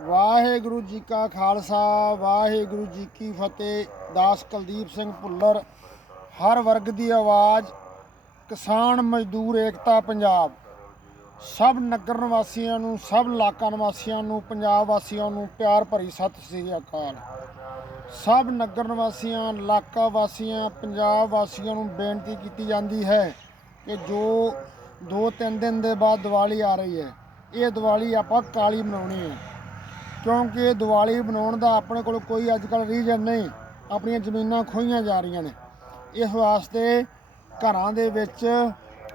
ਵਾਹਿਗੁਰੂ ਜੀ ਕਾ ਖਾਲਸਾ, ਵਾਹਿਗੁਰੂ ਜੀ ਕੀ ਫਤਿਹ। ਦਾਸ ਕੁਲਦੀਪ ਸਿੰਘ ਭੁੱਲਰ, ਹਰ ਵਰਗ ਦੀ ਆਵਾਜ਼, ਕਿਸਾਨ ਮਜ਼ਦੂਰ ਏਕਤਾ ਪੰਜਾਬ। ਸਭ ਨਗਰ ਨਿਵਾਸੀਆਂ ਨੂੰ, ਸਭ ਇਲਾਕਾ ਨਿਵਾਸੀਆਂ ਨੂੰ, ਪੰਜਾਬ ਵਾਸੀਆਂ ਨੂੰ ਪਿਆਰ ਭਰੀ ਸਤਿ ਸ੍ਰੀ ਅਕਾਲ। ਸਭ ਨਗਰ ਨਿਵਾਸੀਆਂ, ਇਲਾਕਾ ਵਾਸੀਆਂ, ਪੰਜਾਬ ਵਾਸੀਆਂ ਨੂੰ ਬੇਨਤੀ ਕੀਤੀ ਜਾਂਦੀ ਹੈ ਕਿ ਜੋ 2-3 ਦਿਨ ਦੇ ਬਾਅਦ ਦੀਵਾਲੀ ਆ ਰਹੀ ਹੈ, ਇਹ ਦੀਵਾਲੀ ਆਪਾਂ ਕਾਲੀ ਮਨਾਉਣੀ ਹੈ। ਕਿਉਂਕਿ ਦੀਵਾਲੀ ਬਣਾਉਣ ਦਾ ਆਪਣੇ ਕੋਲ ਕੋਈ ਅੱਜ ਕੱਲ੍ਹ ਰੀਜਨ ਨਹੀਂ। ਆਪਣੀਆਂ ਜ਼ਮੀਨਾਂ ਖੋਈਆਂ ਜਾ ਰਹੀਆਂ ਨੇ। ਇਸ ਵਾਸਤੇ ਘਰਾਂ ਦੇ ਵਿੱਚ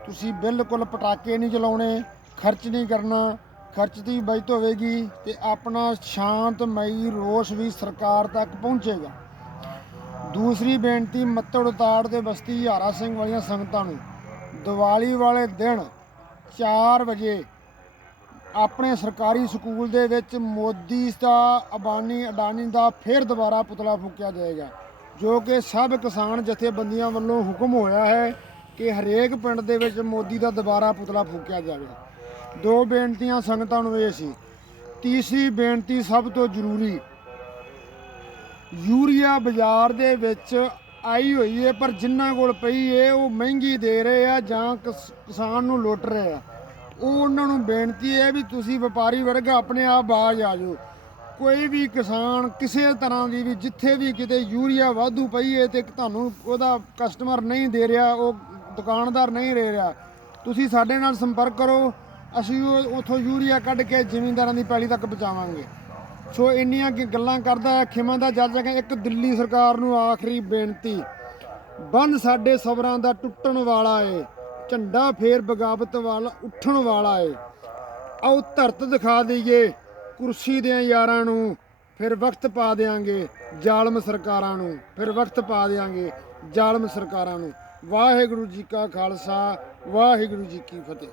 ਤੁਸੀਂ ਬਿਲਕੁਲ ਪਟਾਕੇ ਨਹੀਂ ਚਲਾਉਣੇ, ਖਰਚ ਨਹੀਂ ਕਰਨਾ, ਖਰਚ ਦੀ ਬਚਤ ਹੋਵੇਗੀ ਤੇ ਆਪਣਾ ਸ਼ਾਂਤਮਈ ਰੋਸ ਵੀ ਸਰਕਾਰ ਤੱਕ ਪਹੁੰਚੇਗਾ। ਦੂਸਰੀ ਬੇਨਤੀ, ਮੱਤੜ ਉਤਾੜ ਦੇ ਬਸਤੀ ਹਾਰਾ ਸਿੰਘ ਵਾਲੀਆਂ ਸੰਗਤਾਂ ਨੂੰ। ਦੀਵਾਲੀ ਵਾਲੇ ਦਿਨ 4 ਵਜੇ ਆਪਣੇ ਸਰਕਾਰੀ ਸਕੂਲ ਦੇ ਵਿੱਚ ਮੋਦੀ ਦਾ, ਅਬਾਨੀ, ਅਡਾਨੀ ਦਾ ਫਿਰ ਦੁਬਾਰਾ ਪੁਤਲਾ ਫੂਕਿਆ ਜਾਏਗਾ, ਜੋ ਕਿ ਸਭ ਕਿਸਾਨ ਜਥੇਬੰਦੀਆਂ ਵੱਲੋਂ ਹੁਕਮ ਹੋਇਆ ਹੈ ਕਿ ਹਰੇਕ ਪਿੰਡ ਦੇ ਵਿੱਚ ਮੋਦੀ ਦਾ ਦੁਬਾਰਾ ਪੁਤਲਾ ਫੂਕਿਆ ਜਾਵੇ। ਦੋ ਬੇਨਤੀਆਂ ਸੰਗਤਾਂ ਨੂੰ ਇਹ ਸੀ। ਤੀਸਰੀ ਬੇਨਤੀ ਸਭ ਤੋਂ ਜ਼ਰੂਰੀ, ਯੂਰੀਆ ਬਾਜ਼ਾਰ ਦੇ ਵਿੱਚ ਆਈ ਹੋਈ ਹੈ ਪਰ ਜਿਨ੍ਹਾਂ ਕੋਲ ਪਈ ਹੈ ਉਹ ਮਹਿੰਗੀ ਦੇ ਰਹੇ ਆ ਜਾਂ ਕਿਸਾਨ ਨੂੰ ਲੁੱਟ ਰਹੇ ਆ। ਉਹ ਉਹਨਾਂ ਨੂੰ ਬੇਨਤੀ ਹੈ ਵੀ ਤੁਸੀਂ ਵਪਾਰੀ ਵਰਗ ਆਪਣੇ ਆਪ ਬਾਜ ਆ ਜਾਓ। ਕੋਈ ਵੀ ਕਿਸਾਨ ਕਿਸੇ ਤਰ੍ਹਾਂ ਦੀ ਵੀ ਜਿੱਥੇ ਵੀ ਕਿਤੇ ਯੂਰੀਆ ਵਾਧੂ ਪਈ ਹੈ ਤੇ ਤੁਹਾਨੂੰ ਉਹਦਾ ਕਸਟਮਰ ਨਹੀਂ ਦੇ ਰਿਹਾ, ਉਹ ਦੁਕਾਨਦਾਰ ਨਹੀਂ ਦੇ ਰਿਹਾ, ਤੁਸੀਂ ਸਾਡੇ ਨਾਲ ਸੰਪਰਕ ਕਰੋ। ਅਸੀਂ ਉਹ ਉਥੋਂ ਯੂਰੀਆ ਕੱਢ ਕੇ ਜ਼ਿਮੀਂਦਾਰਾਂ ਦੀ ਪੈਲੀ ਤੱਕ ਪਹੁੰਚਾਵਾਂਗੇ। ਸੋ ਇੰਨੀਆਂ ਗੱਲਾਂ ਕਰਦਾ ਹੈ, ਖਿਮਾ ਦਾ ਜੱਜ ਹੈ ਇੱਕ ਦਿੱਲੀ ਸਰਕਾਰ ਨੂੰ ਆਖਰੀ ਬੇਨਤੀ। ਬੰਦ ਸਾਡੇ ਸਬਰਾਂ ਦਾ ਟੁੱਟਣ ਵਾਲਾ ਏ। ਝੰਡਾ ਫੇਰ ਬਗਾਵਤ ਵਾਲਾ, ਉੱਠਣ ਵਾਲਾ ਏ। ਆਓ ਧਰਤ ਦਿਖਾ ਦਈਏ, ਕੁਰਸੀ ਦੇ ਯਾਰਾਂ ਨੂੰ, ਫਿਰ ਵਕਤ ਪਾ ਦੇਾਂਗੇ ਜ਼ਾਲਮ ਸਰਕਾਰਾਂ ਨੂੰ, ਫਿਰ ਵਕਤ ਪਾ ਦੇਾਂਗੇ ਜ਼ਾਲਮ ਸਰਕਾਰਾਂ ਨੂੰ। ਵਾਹਿਗੁਰੂ ਜੀ ਕਾ ਖਾਲਸਾ, ਵਾਹਿਗੁਰੂ ਜੀ ਕੀ ਫਤਿਹ।